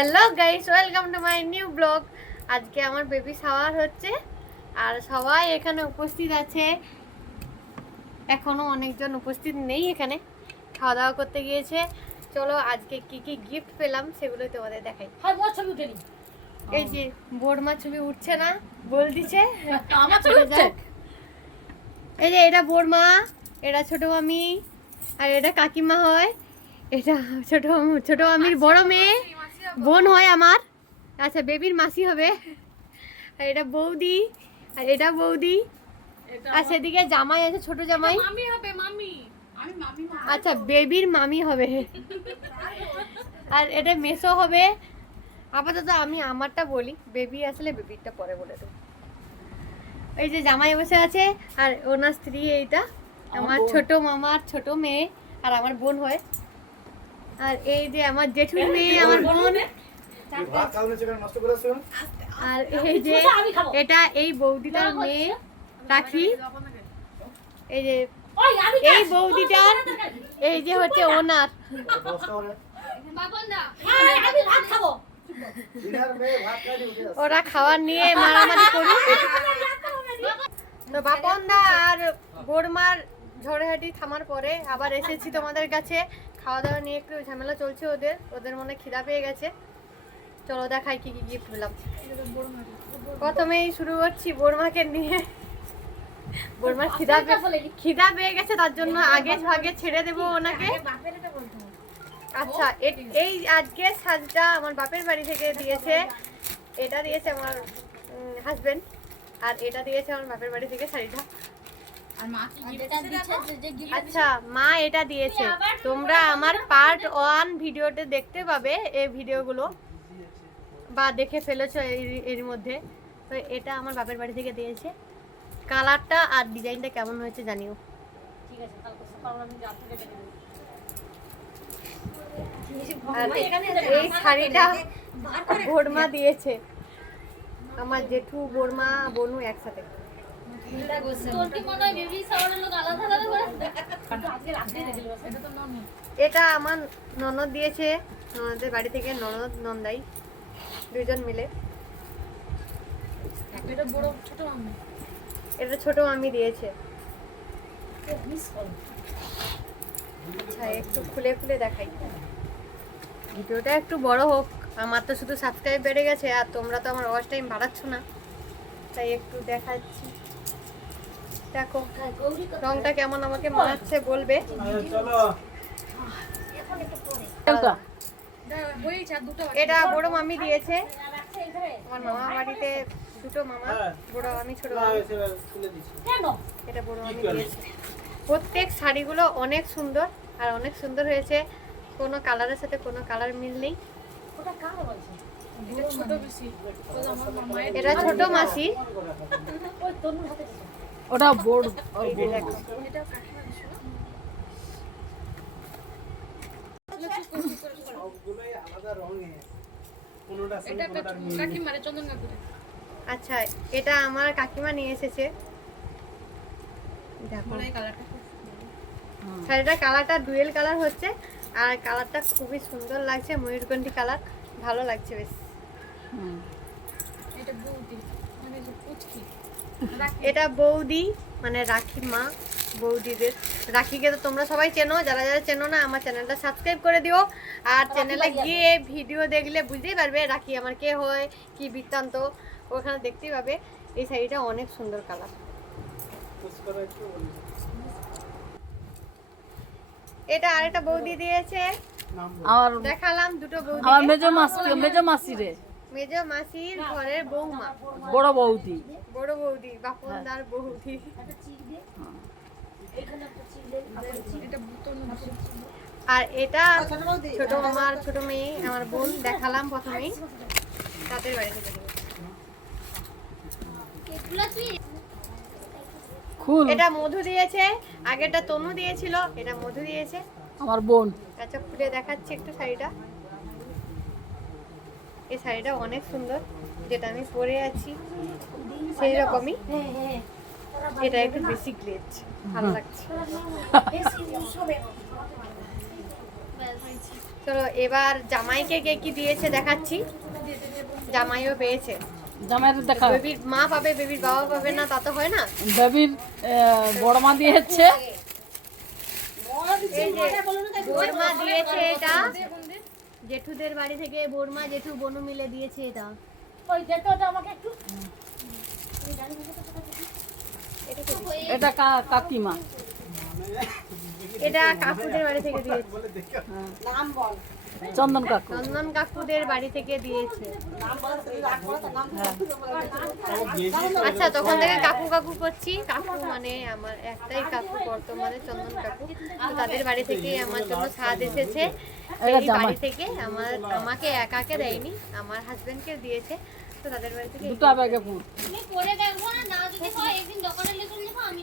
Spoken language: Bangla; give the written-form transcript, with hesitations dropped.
Hello guys, welcome to my new blog. আজকে আমার বেবি শাওয়ার হচ্ছে আর সবাই এখানে উপস্থিত আছে। এখনো অনেকজন উপস্থিত নেই, এখানে খাওয়া দাওয়া করতে গিয়েছে। চলো আজকে কি কি গিফট পেলাম সেগুলো তোমাদের দেখাই। এই যে বোরমার ছবি উঠছে না, বল দিছে আমার ছবি উঠছে। এই যে এটা বোরমা, এটা ছোট মামি, আর এটা কাকিমা হয়। এটা ছোট মামির বড় মেয়ে, বোন হয় আমার। আচ্ছা, বেবির মাসি হবে। আর এটা বৌদি, আর এটা বৌদি, আর সেদিকে জামাই আছে, ছোট জামাই। মামি হবে, মামি। আমি মামি না। আচ্ছা, বেবির মামি হবে। আর এটা মেসো হবে। আপাতত আমি আমারটা বলি, বেবি আসলে বেবিরটা পরে বলে দেবো। এই যে জামাই বসে আছে, আর ওনার স্ত্রী এইটা আমার ছোট মামার ছোট মেয়ে, আর আমার বোন হয়। আর এই যে আমার জেঠুর মেয়ে, আমার বোন। আর এই যে এটা এই বৌদিটার মেয়ে রাখি। এই যে এই বৌদিটার, এই যে হচ্ছে ওনার। ওরা খাবার নিয়ে মারামারি করুক। তো বাপনদা আর বোরমার ঝড়হাটি থামার পরে আবার এসেছি তোমাদের কাছে। খাওয়া দাওয়া নিয়ে একটু ঝামেলা চলছে ওদের মনে খিদা পেয়ে গেছে। চলো দেখাই কি কি গিফট পেলাম। প্রথমেই শুরু করছি বোরমাকে নিয়ে। বোরমার খিদা পেয়ে গেছে, তার জন্য আগে ভাগে ছেড়ে দেবো ওনাকে। আচ্ছা, এই আজকের সাজটা আমার বাপের বাড়ি থেকে দিয়েছে। এটা দিয়েছে আমার হাজবেন্ড, আর এটা দিয়েছে আমার বাপের বাড়ি থেকে শাড়িটা। আচ্ছা, মা এটা দিয়েছে। তোমরা আমার পার্ট 1 ভিডিওতে দেখতে পাবে এই ভিডিওগুলো, বা দেখে ফেলেছো এর মধ্যে। তো এটা আমার বাপের বাড়ি থেকে দিয়েছে। কালারটা আর ডিজাইনটা কেমন হয়েছে জানিও। ঠিক আছে, এই শাড়িটা বোরমা দিয়েছে, আমার জেঠু বোরমা বোনু একসাথে। এটা আমার ননদ দিয়েছে, ননদের বাড়ি থেকে, ননদ নন্দাই দুইজন মিলে। এটা ছোট মামি দিয়েছে। আচ্ছা, একটু খুলে খুলে দেখাই, ভিডিওটা একটু বড় হোক। আমার তো শুধু সাবস্ক্রাইব বেড়ে গেছে, আর তোমরা তো আমার ওয়াচ টাইম বাড়াচ্ছ না, তাই একটু দেখাচ্ছি। দেখো রংটা কেমন আমাকে মানাচ্ছে বলবে। এটা বড় মামি দিয়েছে, আমার মামা বাড়িতে দুটো মামা, বড় মামি ছোট মামি। এটা বড় মামি দিয়েছে। প্রত্যেক শাড়িগুলো অনেক সুন্দর, আর অনেক সুন্দর হয়েছে। কোনো কালারের সাথে কোনো কালার মিল নেই। এটা ছোট মাসি, ওটা বড়। আচ্ছা, এটা আমার কাকিমা নিয়ে এসেছে। শাড়িটার কালারটা ডুয়েল কালার হচ্ছে, আর কালারটা খুবই সুন্দর লাগছে, ময়ূরকণ্ঠী কালার, ভালো লাগছে বেশ। এটা বৌদি, মানে রাখি মা, বৌদিদের। রাখিকে তো তোমরা সবাই চেনো, যারা যারা চেনো না আমার চ্যানেলটা সাবস্ক্রাইব করে দিও। আর চ্যানেলে গিয়ে ভিডিও দেখলে বুঝতেই পারবে রাখি আমার কে হয়, কি বৃত্তান্ত, ওখানে দেখতেই পাবে। এই শাড়িটা অনেক সুন্দর কালার। এটা আরেকটা বৌদি দিয়েছে, আর দেখালাম দুটো বৌদি। আমার মেজো মাসি রে, মেজো মাসির ঘরের বৌমা, বড় বৌদি, বড় বৌদি, বাপনদার বৌদি। আর এটা ছোট মামার ছোট মেয়ে, আমার বোন, দেখালাম প্রথমেই, তাদের বাড়ি থেকে। এটা মধু দিয়েছে, আগেটা তনু দিয়েছিল, এটা মধু দিয়েছে আমার বোন। আচ্ছা, খুলে দেখাচ্ছি একটু শাড়িটা। এই শাড়িটা অনেক সুন্দর, যেটা আমি পরে আছি সেই রকমই। এটা একটু বেশি গ্লেজ, ভালো লাগছে। তো তো এবার জামাইকে কে কি দিয়েছে দেখাচ্ছি। জামাইও পেয়েছে। জামাইয়ের দেখা বেবির মা পাবে, বেবির বাবা পাবে না, তা তো হয় না। বেবির বড় মা দিয়েছে, এই যে বোরমা দিয়েছে এটা, জেঠুদের বাড়ি থেকে বোরমা জেঠু বনু মিলে দিয়েছে এটা। এটা কাকিমা, এটা কাকুদের বাড়ি থেকে দিয়েছে, চন্দন কাকু। নন্দন কাকুদের বাড়ি থেকে দিয়েছে। আচ্ছা, তখন থেকে কাকু কাকু করছি। কাকু মানে আমার একটাই কাকু বর্তমানে, চন্দন কাকু। তো তাদের বাড়ি থেকে আমার জন্য স্বাদ এসেছে। এই বাড়ি থেকে আমাকে একাকে দেয়নি, আমার হাজবেন্ডকে দিয়েছে। তো তাদের বাড়ি থেকে দুটো ব্যাগে ফুল। পরে দেখবো না, না যদি হয় একদিন দোকানে লিখে লিখো আমি